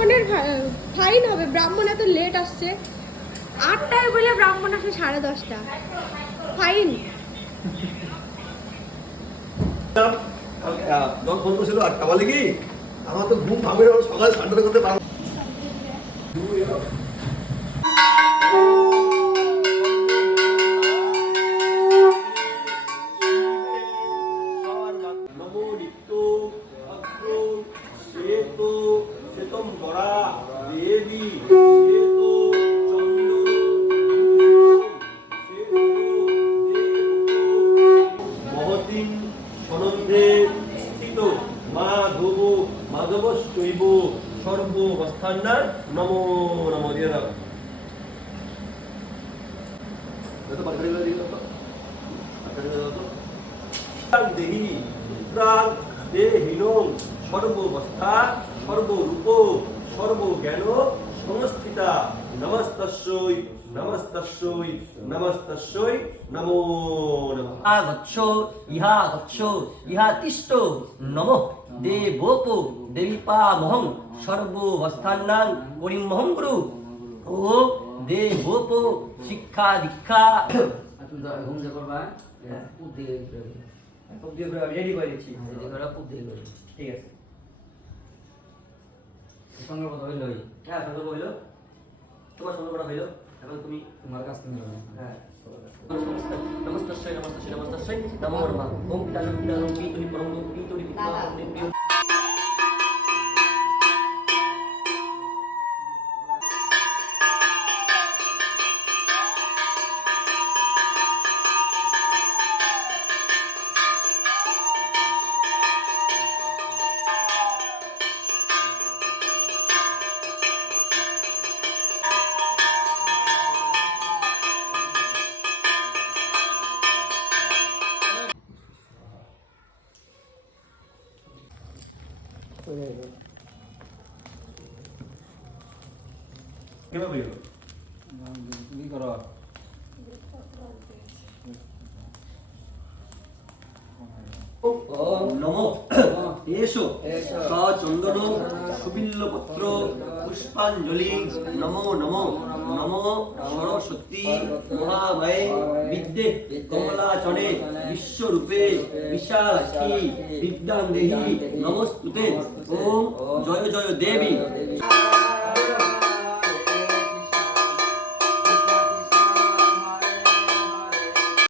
ব্রাহ্মণের ফাইন হবে। ব্রাহ্মণ এত লেট আসছে, 8টায় বলে ব্রাহ্মণ আসে 10:30টা, ফাইন। ফোন করছিল 8টা, বলে কি আমার তো ঘুম ভাঙবে সকালে ঠান্ডা করতে পারবো। মাধবশৈব সর্ববস্থান্নার নমো নমো দিয়ে দাও। দেহি পুত্রাং দেহিনং সর্ববস্থা সর্বরূপ সর্বজ্ঞান সংস্থিতা নমস্তস্যৈ নমস্তস্যৈ নমস্তস্যৈ নমো নমঃ। গচ্ছ ইহা তিষ্ঠ নমঃ দেবোপো দেবীপামহং সর্ববস্থান্নাং করিমহং গুরু। ও দেবোপো শিক্ষা দীক্ষা তুমি ঘুম যে করবা পুত দিয়ে রেডি করে দিচ্ছি। পুত দিয়ে করে ঠিক আছে, সঙ্গে কথা হইল। হ্যাঁ সঙ্গে হইল, তোমার সঙ্গে করা হইল। এখন তুমি তোমার কাছ থেকে হ্যাঁ নমস্তস্যৈ নমস্তস্যৈ নমস্তস্যৈ নমো নমঃ। ওম পিতালং পিতালং পিতুরি পরম পিতুরি পিতুরি। কিভাবে হলো? কি করো? নমো এসো সচন্দন সুবিল্লপত্র পুষ্পাঞ্জলি নমো নমো নমো সরস্বতী মহামায়ে বিদ্যে কমলাচনে বিশ্বরূপে বিশালাক্ষী বিদ্যাং দেহি নমস্তুতে। ওম জয় জয় দেবী।